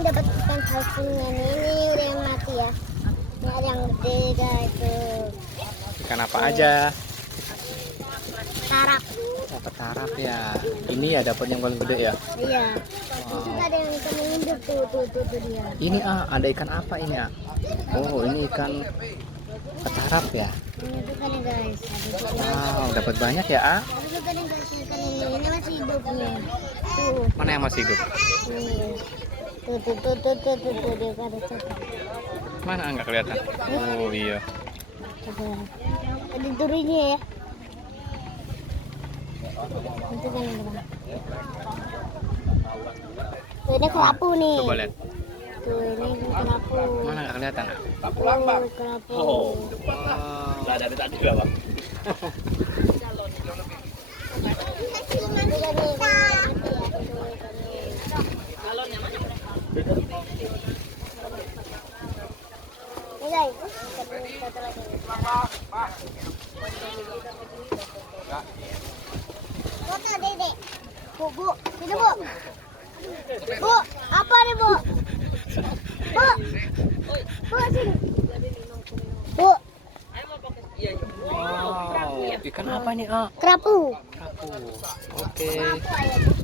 dapat ikan hasilnya ini udah yang mati ya. Ini ada yang gede guys tuh. Ikan apa aja? Tarak. Dapat tarak ya. Ini ya dapat yang paling gede ya. Iya. Ini juga ada yang ikan yang hidup tuh dia. Ini ada ikan apa ini Oh, ini ikan petarap ya. Ini juga nih guys. Wow, dapat banyak ya Ada juga nih guys ikan ini masih hidup nih. Tuh. Mana yang masih hidup? Nih. Tuh dia ada satu. Mana nggak kelihatan? Oh iya. Ada durinya ya. Itu kan bang. Tuh ini kerapu nih. Coba lihat. Tuh ini kerapu. Mana nggak kelihatan? Kerapu. Nggak ada tadi lah bang. Ini guys. Foto Dede. Bu, sini bu. Bu, apa nih bu? Bu, sini. Bu, Wow, ikan apa nih kerapu. Kerapu. Oke. Kerapu aja.